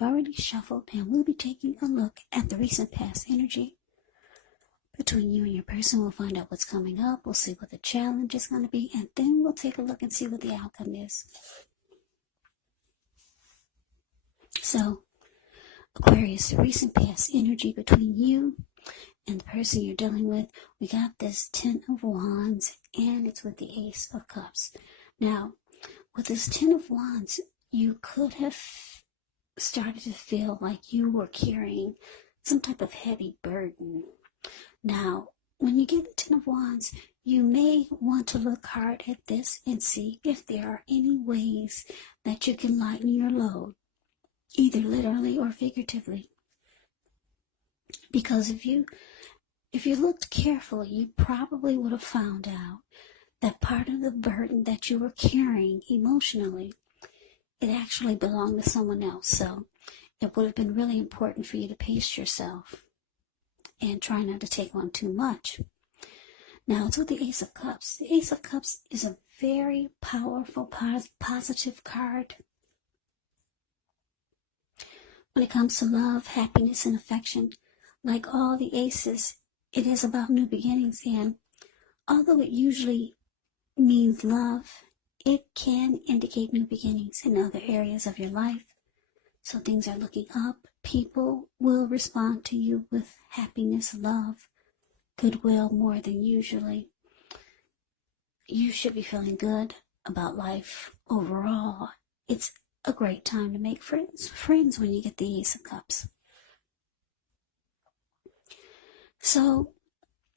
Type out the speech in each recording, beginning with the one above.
I've already shuffled, and we'll be taking a look at the recent past energy between you and your person. We'll find out what's coming up. We'll see what the challenge is going to be, and then we'll take a look and see what the outcome is. So, Aquarius, the recent past energy between you and the person you're dealing with. We got this 10 of Wands, and it's with the Ace of Cups. Now, with this 10 of Wands, you could have started to feel like you were carrying some type of heavy burden. Now, when you get the 10 of Wands, you may want to look hard at this and see if there are any ways that you can lighten your load, either literally or figuratively. Because if you looked carefully, you probably would have found out that part of the burden that you were carrying emotionally, it actually belonged to someone else. So it would have been really important for you to pace yourself and try not to take on too much. Now, it's with the Ace of Cups. The Ace of Cups is a very powerful, positive card. When it comes to love, happiness, and affection, like all the aces, it is about new beginnings. And although it usually means love, it can indicate new beginnings in other areas of your life. So things are looking up. People will respond to you with happiness, love, goodwill more than usually. You should be feeling good about life overall. It's a great time to make friends when you get the Ace of Cups. So,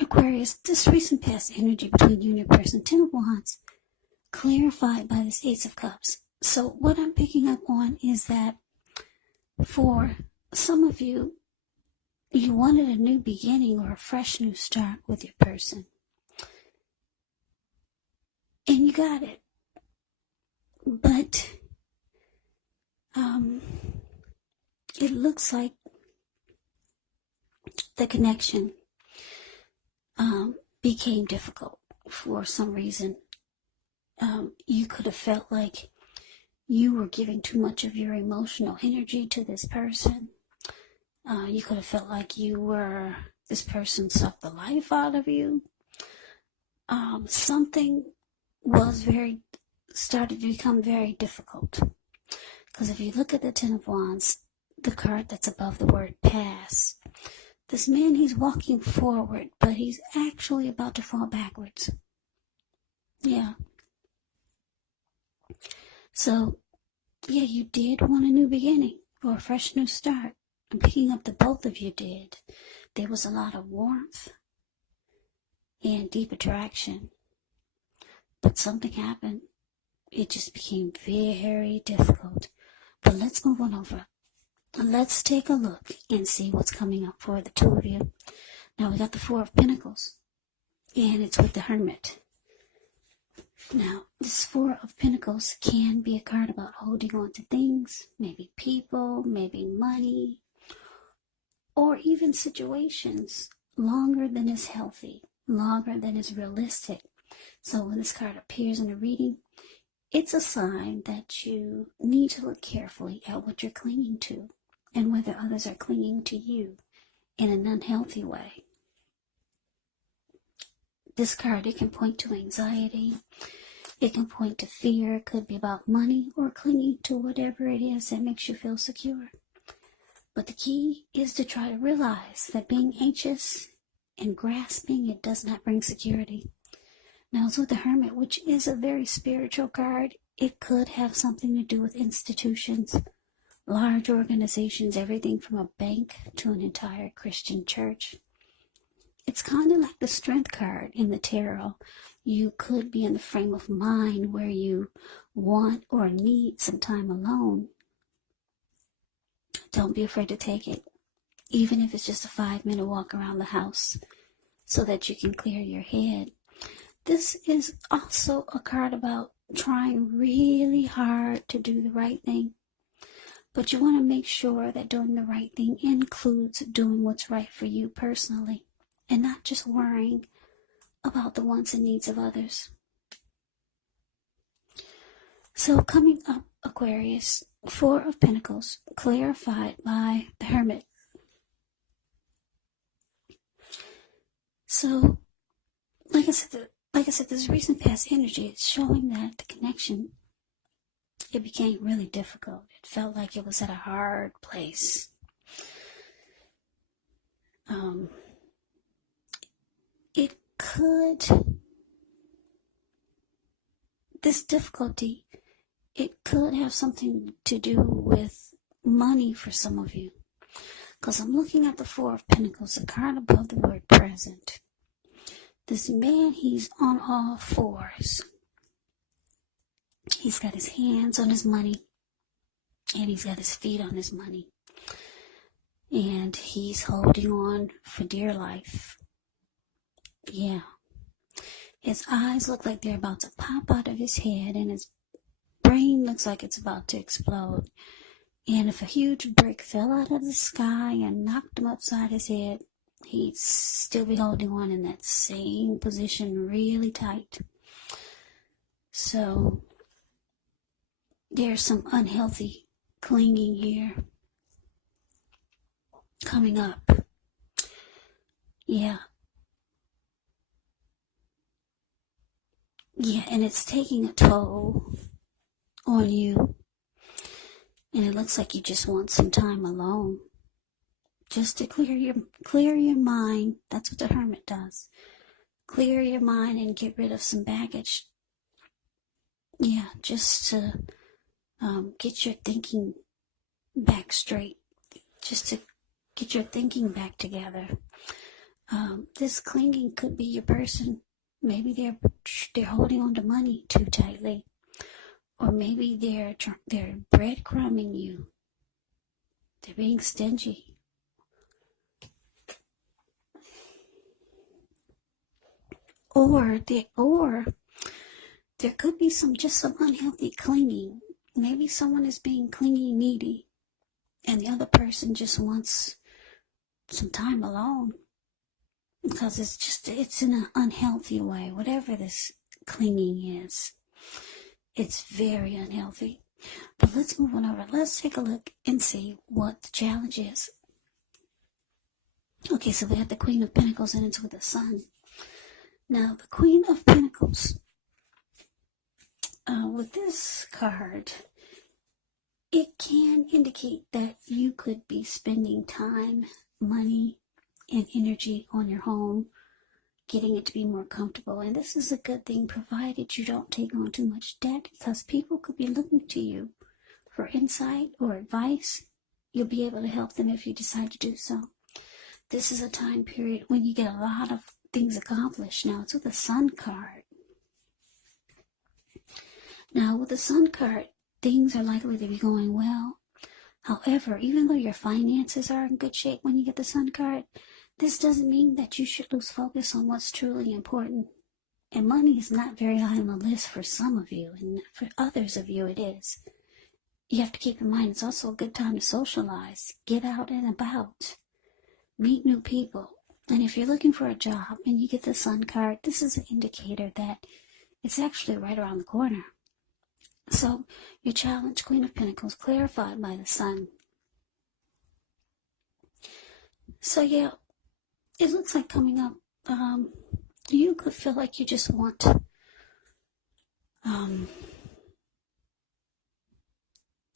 Aquarius, this recent past energy between you and your person, 10 of Wands, clarified by this Ace of Cups. So what I'm picking up on is that for some of you, you wanted a new beginning or a fresh new start with your person. And you got it. But it looks like the connection became difficult for some reason. You could have felt like you were giving too much of your emotional energy to this person. You could have felt like this person sucked the life out of you. Something started to become very difficult. Because if you look at the 10 of Wands, the card that's above the word pass, this man, he's walking forward, but he's actually about to fall backwards. Yeah. So, yeah, you did want a new beginning or a fresh new start. I'm picking up that both of you did. There was a lot of warmth and deep attraction. But something happened. It just became very difficult. But let's move on over. Let's take a look and see what's coming up for the two of you. Now we got the 4 of Pentacles, and it's with the Hermit. Now, this 4 of Pentacles can be a card about holding on to things, maybe people, maybe money, or even situations longer than is healthy, longer than is realistic. So when this card appears in a reading, it's a sign that you need to look carefully at what you're clinging to and whether others are clinging to you in an unhealthy way. This card, it can point to anxiety. It can point to fear. It could be about money or clinging to whatever it is that makes you feel secure. But the key is to try to realize that being anxious and grasping, it does not bring security. Now, it's with the Hermit, which is a very spiritual card. It could have something to do with institutions, large organizations, everything from a bank to an entire Christian church. It's kind of like the Strength card in the tarot. You could be in the frame of mind where you want or need some time alone. Don't be afraid to take it, even if it's just a 5-minute walk around the house so that you can clear your head. This is also a card about trying really hard to do the right thing. But you want to make sure that doing the right thing includes doing what's right for you personally and not just worrying about the wants and needs of others. So coming up, Aquarius, Four of Pentacles, clarified by the Hermit. So, like I said, this recent past energy is showing that the connection, it became really difficult. It felt like it was at a hard place. This difficulty, it could have something to do with money for some of you. Because I'm looking at the Four of Pentacles, the card above the word present. This man, he's on all fours. He's got his hands on his money, and he's got his feet on his money. And he's holding on for dear life. Yeah. His eyes look like they're about to pop out of his head, and his brain looks like it's about to explode. And if a huge brick fell out of the sky and knocked him upside his head, he'd still be holding on in that same position really tight. So there's some unhealthy clinging here coming up. Yeah, and it's taking a toll on you. And it looks like you just want some time alone. Just to clear your mind. That's what the Hermit does. Clear your mind and get rid of some baggage. Yeah, just to get your thinking back straight. Just to get your thinking back together. This clinging could be your person. Maybe they're holding on to money too tightly. Or maybe they're breadcrumbing you. They're being stingy. Or there could be some unhealthy clinging. Maybe someone is being clingy, needy, and the other person just wants some time alone. Because it's in an unhealthy way. Whatever this clinging is, it's very unhealthy. But let's move on over. Let's take a look and see what the challenge is. Okay, so we have the Queen of Pentacles and it's with the Sun. Now, the Queen of Pentacles, with this card, it can indicate that you could be spending time, money, and energy on your home, getting it to be more comfortable. And this is a good thing, provided you don't take on too much debt, because people could be looking to you for insight or advice. You'll be able to help them if you decide to do so. This is a time period when you get a lot of things accomplished. Now, it's with the Sun card. Now, with the Sun card, things are likely to be going well. However, even though your finances are in good shape when you get the Sun card, this doesn't mean that you should lose focus on what's truly important. And money is not very high on the list for some of you, and for others of you it is. You have to keep in mind it's also a good time to socialize, get out and about, meet new people. And if you're looking for a job and you get the Sun card, this is an indicator that it's actually right around the corner. So, your challenge, Queen of Pentacles, clarified by the Sun. So, yeah, it looks like coming up, you could feel like you just want,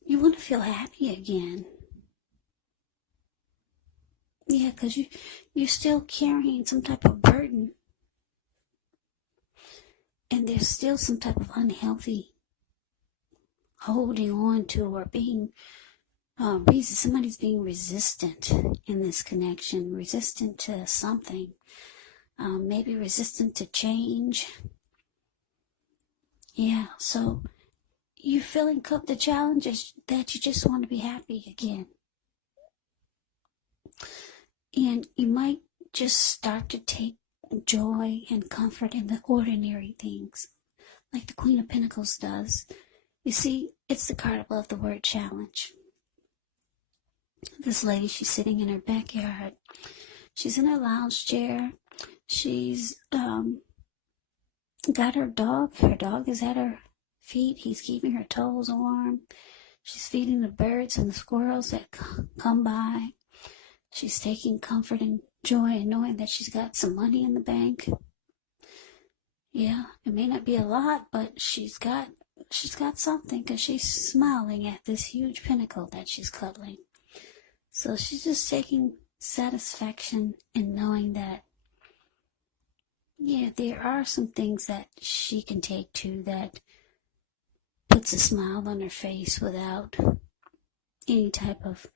you want to feel happy again. Yeah, because you're still carrying some type of burden. And there's still some type of unhealthy holding on to, or being, somebody's being resistant in this connection, resistant to something, maybe resistant to change. Yeah, so you're feeling the challenges that you just want to be happy again. And you might just start to take joy and comfort in the ordinary things, like the Queen of Pentacles does. You see, it's the card above the word challenge. This lady, she's sitting in her backyard. She's in her lounge chair. She's got her dog. Her dog is at her feet. He's keeping her toes warm. She's feeding the birds and the squirrels that come by. She's taking comfort and joy in knowing that she's got some money in the bank. Yeah, it may not be a lot, but she's got something, because she's smiling at this huge pinnacle that she's cuddling. So she's just taking satisfaction in knowing that, yeah, there are some things that she can take to that puts a smile on her face without any type of,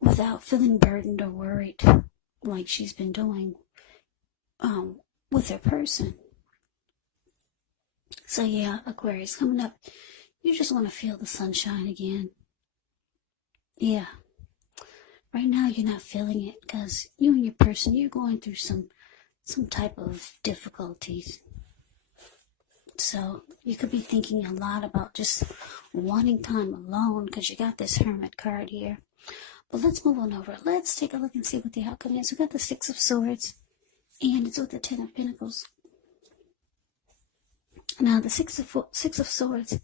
without feeling burdened or worried like she's been doing with her person. So yeah, Aquarius, coming up, you just want to feel the sunshine again. Yeah. Right now you're not feeling it because you and your person, you're going through some type of difficulties. So you could be thinking a lot about just wanting time alone because you got this Hermit card here. But let's move on over. Let's take a look and see what the outcome is. We got the Six of Swords, and it's with the Ten of Pentacles. Now the Six of Swords,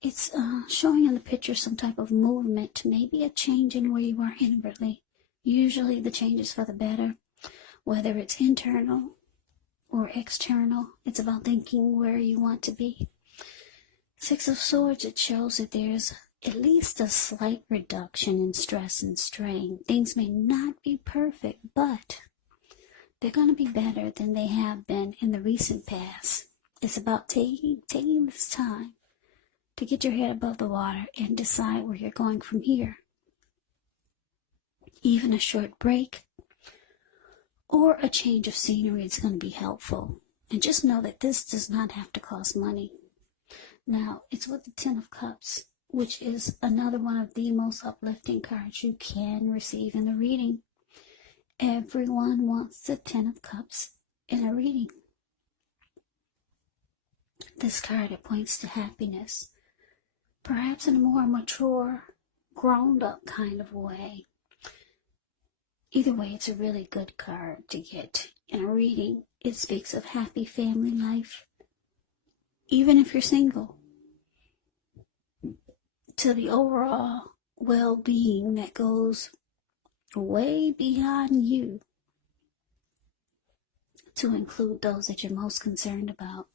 it's showing in the picture some type of movement, maybe a change in where you are inwardly. Usually the change is for the better, whether it's internal or external. It's about thinking where you want to be. Six of Swords, it shows that there's at least a slight reduction in stress and strain. Things may not be perfect, but they're going to be better than they have been in the recent past. It's about taking this time to get your head above the water and decide where you're going from here. Even a short break or a change of scenery is going to be helpful. And just know that this does not have to cost money. Now, it's with the Ten of Cups, which is another one of the most uplifting cards you can receive in the reading. Everyone wants the Ten of Cups in a reading. This card, it points to happiness, perhaps in a more mature, grown-up kind of way. Either way, it's a really good card to get in a reading. It speaks of happy family life, even if you're single, to the overall well-being that goes way beyond you, to include those that you're most concerned about.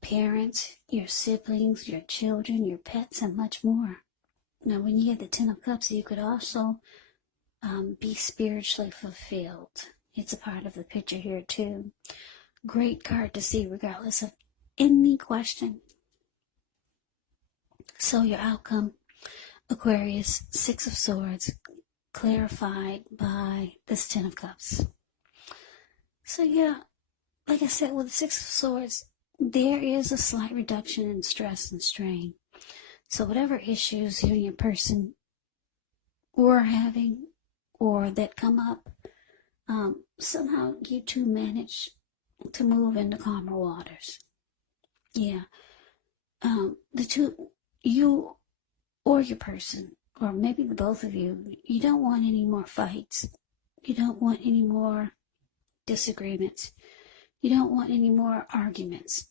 Parents, your siblings, your children, your pets, and much more. Now, when you get the Ten of Cups, you could also be spiritually fulfilled. It's a part of the picture here too. Great card to see regardless of any question. So your outcome, Aquarius, Six of Swords, clarified by this Ten of Cups. So yeah, like I said, with the Six of Swords, there is a slight reduction in stress and strain. So whatever issues you and your person were having or that come up, somehow you two manage to move into calmer waters. Yeah. The two, you or your person, or maybe the both of you, you don't want any more fights. You don't want any more disagreements. You don't want any more arguments.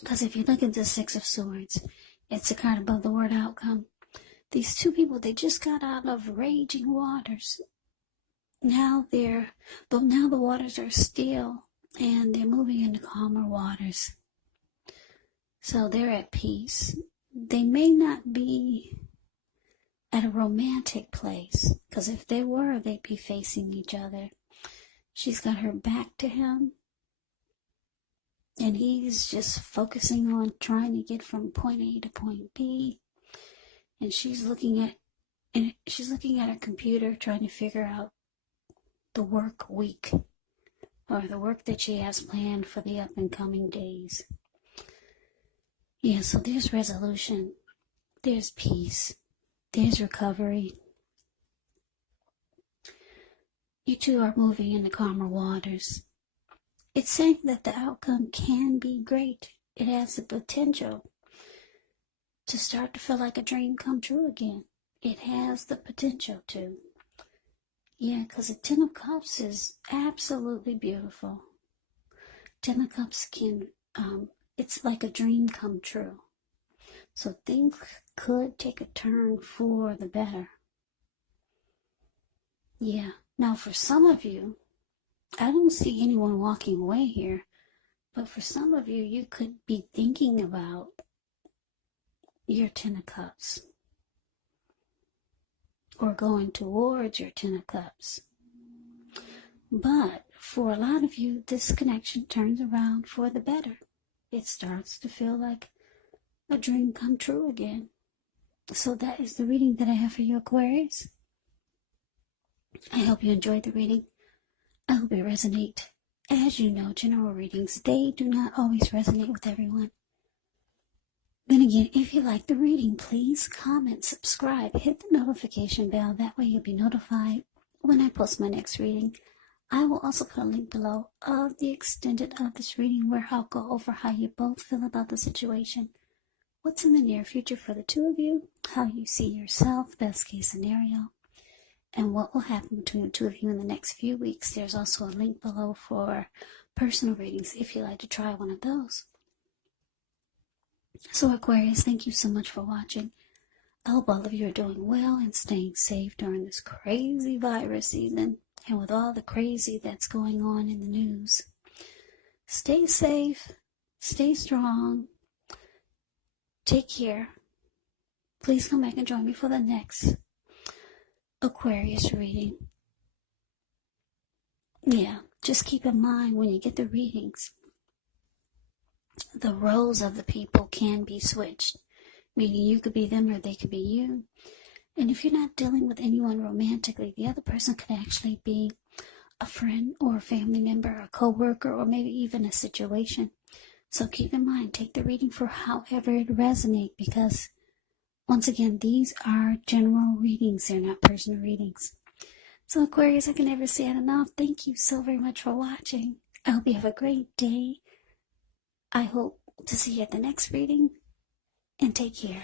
Because if you look at the Six of Swords, it's a card above the word outcome. These two people, they just got out of raging waters. Now the waters are still, and they're moving into calmer waters. So they're at peace. They may not be at a romantic place, because if they were, they'd be facing each other. She's got her back to him, and he's just focusing on trying to get from point A to point B. And she's looking at her computer, trying to figure out the work week, or the work that she has planned for the up and coming days. Yeah, so there's resolution, there's peace, there's recovery. You two are moving into calmer waters. It's saying that the outcome can be great. It has the potential to start to feel like a dream come true again. It has the potential to. Yeah, because the Ten of Cups is absolutely beautiful. Ten of Cups can it's like a dream come true. So things could take a turn for the better. Yeah. Now for some of you, I don't see anyone walking away here, but for some of you, you could be thinking about your Ten of Cups or going towards your Ten of Cups. But for a lot of you, this connection turns around for the better. It starts to feel like a dream come true again. So that is the reading that I have for you, Aquarius. I hope you enjoyed the reading. I hope it resonates. As you know, general readings, they do not always resonate with everyone. Then again, if you like the reading, please comment, subscribe, hit the notification bell. That way you'll be notified when I post my next reading. I will also put a link below of the extended of this reading where I'll go over how you both feel about the situation. What's in the near future for the two of you, how you see yourself, best case scenario, and what will happen between the two of you in the next few weeks. There's also a link below for personal readings if you'd like to try one of those. So Aquarius, thank you so much for watching. I hope all of you are doing well and staying safe during this crazy virus season and with all the crazy that's going on in the news. Stay safe, stay strong, take care. Please come back and join me for the next Aquarius reading. Yeah, just keep in mind when you get the readings, the roles of the people can be switched, meaning you could be them or they could be you. And if you're not dealing with anyone romantically, the other person could actually be a friend or a family member, a co-worker, or maybe even a situation. So keep in mind, take the reading for however it resonates, because once again, these are general readings. They're not personal readings. So Aquarius, I can never say it enough. Thank you so very much for watching. I hope you have a great day. I hope to see you at the next reading, and take care.